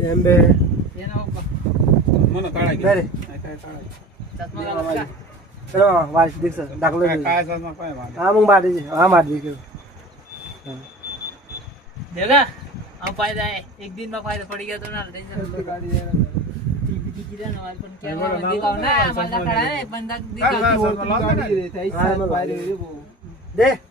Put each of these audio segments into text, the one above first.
एंबे ये ना बाप्पा म्हणा काढा की. बरे काय काय काढा चष्मा घालून का? चलो वाच दिख सर दाखलो काय काय असं मग काय माझं. हा मग मार दीजिए हा मार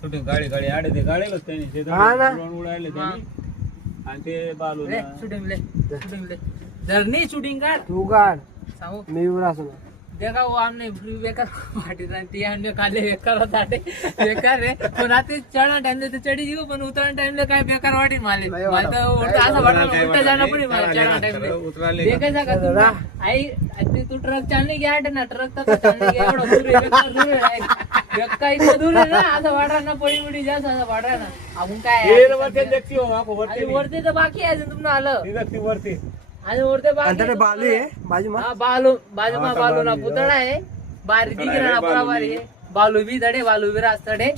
शूटिंग गाडी गाडी आडे ते गाडीलाच त्यांनी ते हा ना. drone उडाले त्यांनी. आणि ते बालू रे शूटिंग ले शूटिंग ले. जर नहीं शूटिंग काढ. तू काढ. सांगू मी उभा असो ना देखा वो हमने फ्री बेकार पार्टी रहती है हमने काले बेकार होता है बेकार है तो रात्री चढ़ना टाइम ले तो चढ़ी जीव पण उतरना टाइम ले काय बेकार वाटी माले. नाही मला तर उलटा असं वाटलं उलटा जाना पडी मला चढ़ना टाइम ले. उतराले देखायचा का तुला आई ते तू ट्रक चालणे घ्या ना? ट्रक तर चालणे घ्या एवढं दूर आहे. बेकार दूर आहे. बेकार इतकं दूर आहे ना असं वाटणार ना पडी पडी जास्त असं ना. आपण काय वरती देखती हो माको आणि वरती वरती तर बाकी आहे अजून तुम्हाला आलं. ती देखती वरती. आणि वरती आणि बाकी त्याने बालू आहे बाजू मा हा बालू बाजू में हा, बालू ना पुतळा आहे. बारी पुतळा दिख आहे, रहा बालू बराबर बी. आहे. बालू बी धडे बालू बी रास्तडे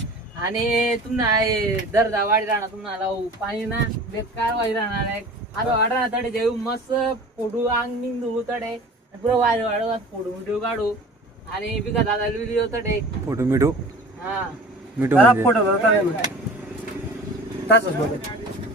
आणि तुम्हाला आहे दर्दा वाढी राहणार तुम्हाला. पाणी ना बेकार वाढी राहणार आहे. आता वाढणार तडे जेव मस्त फोटो अंग धुवू तडे पुरं वाढ वाढव फोटो मिटू काढू. आणि बिका दादा व्हिडिओ तडे फोटो मिठू. हा. मिठू जरा फोटो त्याच बघत